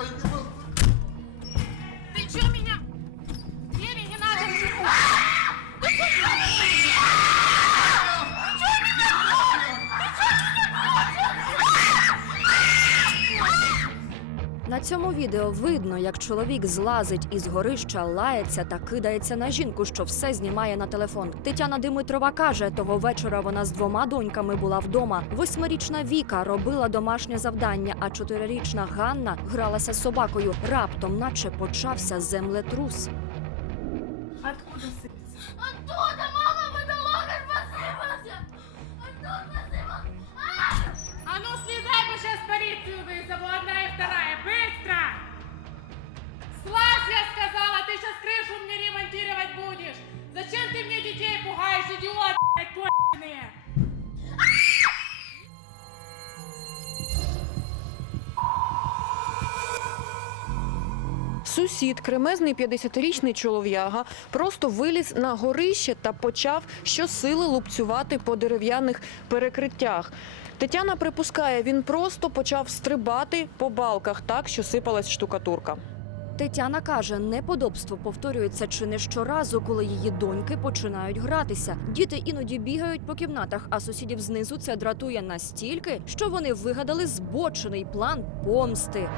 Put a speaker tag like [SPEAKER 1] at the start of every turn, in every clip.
[SPEAKER 1] Ты
[SPEAKER 2] цьому відео видно, як чоловік злазить із горища, лається та кидається на жінку, що все знімає на телефон. Тетяна Димитрова каже, того вечора вона з двома доньками була вдома. Восьмирічна Віка робила домашнє завдання, а чотирирічна Ганна гралася з собакою. Раптом, наче почався землетрус.
[SPEAKER 1] Откуда сыпется?
[SPEAKER 3] Оттуда, мама, потолок аж посыпался! Оттуда посыпался!
[SPEAKER 1] А ну слезай, мы сейчас полицию вызову, одна и вторая, ты сейчас крышу мне ремонтировать будешь! Зачем ты мне детей пугаешь, идиот, блядь, конченые?
[SPEAKER 4] Сусід, кремезний 50-річний чолов'яга, просто виліз на горище та почав щосили лупцювати по дерев'яних перекриттях. Тетяна припускає, він просто почав стрибати по балках так, що сипалась штукатурка.
[SPEAKER 2] Тетяна каже, неподобство повторюється чи не щоразу, коли її доньки починають гратися. Діти іноді бігають по кімнатах, а сусідів знизу це дратує настільки, що вони вигадали збочений план помсти.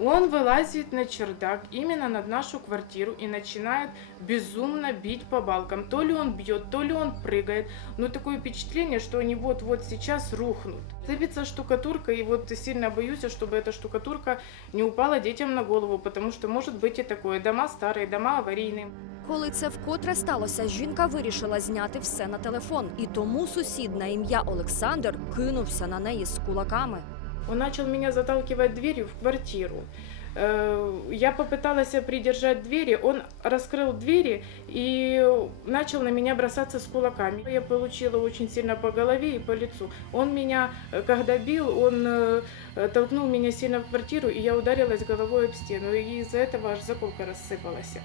[SPEAKER 1] Он вылазит на чердак именно над нашу квартиру и начинает безумно бить по балкам. То ли он бьет, то ли он прыгает. Но такое впечатление, что они вот-вот сейчас рухнут. Сыпется штукатурка, и вот сильно боюсь, чтобы эта штукатурка не упала детям на голову, потому что может быть и такое. Дома старые, дома аварийные.
[SPEAKER 2] Коли це вкотре сталося, жінка вирішила зняти все на телефон, і тому сусід на ім'я Олександр кинувся на неї з кулаками.
[SPEAKER 1] Он начал меня заталкивать дверью в квартиру. Э, Я попыталась придержать двери, он раскрыл двери и начал на меня бросаться с кулаками. Я получила очень сильно по голове и по лицу. Он меня, э, когда бил, он э, толкнул меня сильно в квартиру, и я ударилась головой об стену. И из-за этого аж заколка рассыпалась.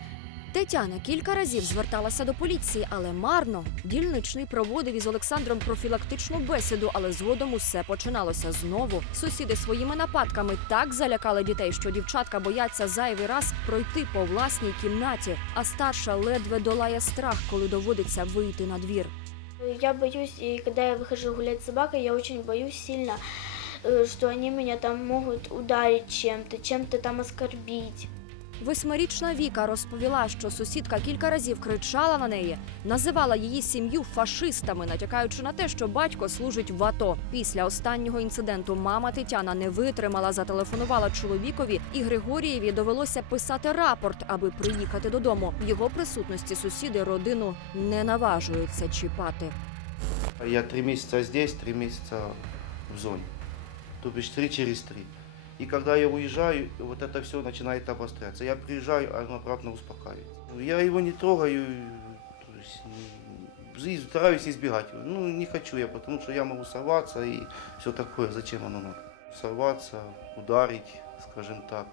[SPEAKER 2] Тетяна кілька разів зверталася до поліції, але марно. Дільничний проводив із Олександром профілактичну бесіду, але згодом усе починалося знову. Сусіди своїми нападками так залякали дітей, що дівчатка бояться зайвий раз пройти по власній кімнаті, а старша ледве долає страх, коли доводиться вийти на двір.
[SPEAKER 3] Я боюсь, и когда я выхожу гулять с собакой, я очень боюсь сильно, э, что они меня там могут ударить чем-то, чем-то там оскорбить.
[SPEAKER 2] Восьмирічна Віка розповіла, що сусідка кілька разів кричала на неї, називала її сім'ю фашистами, натякаючи на те, що батько служить в АТО. Після останнього інциденту мама Тетяна не витримала, зателефонувала чоловікові, і Григорієві довелося писати рапорт, аби приїхати додому. В його присутності сусіди родину не наважуються чіпати.
[SPEAKER 5] Я три месяца здесь, три месяца в зоне. То бишь три через три. И когда я уезжаю, вот это все начинает обостряться. Я приезжаю, а он обратно успокаивается. Я его не трогаю, то есть м, жизнь стараюсь избегать. его. Ну, не хочу я, потому что я могу сорваться и все такое. Зачем оно надо? Сорваться, ударить, скажем так.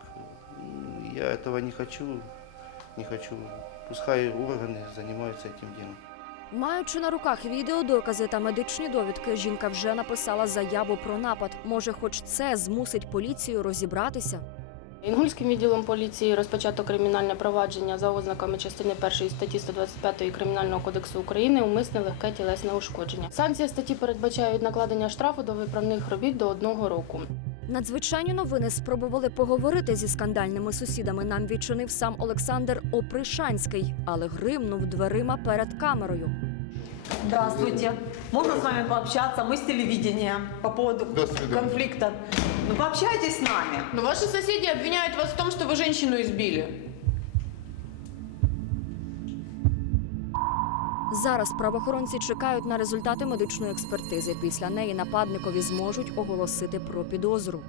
[SPEAKER 5] М, Я этого не хочу, не хочу. Пускай органы занимаются этим делом.
[SPEAKER 2] Маючи на руках відеодокази та медичні довідки, жінка вже написала заяву про напад. Може, хоч це змусить поліцію розібратися.
[SPEAKER 6] Інгульським відділом поліції розпочато кримінальне провадження за ознаками частини 1 статті 125 Кримінального кодексу України умисне легке тілесне ушкодження. Санкція статті передбачають накладення штрафу до виправних робіт до одного року.
[SPEAKER 2] Надзвичайні новини спробували поговорити зі скандальними сусідами. Нам відчинив сам Олександр Опришанський, але гримнув дверима перед камерою.
[SPEAKER 7] Здравствуйте. Можно с вами пообщаться? Мы с телевидения по поводу конфликта. Ну, пообщайтесь с нами.
[SPEAKER 8] Но ваши соседи обвиняют вас в том, что вы женщину избили.
[SPEAKER 2] Зараз правоохоронці чекають на результати медичної експертизи. Після неї нападникові зможуть оголосити про підозру.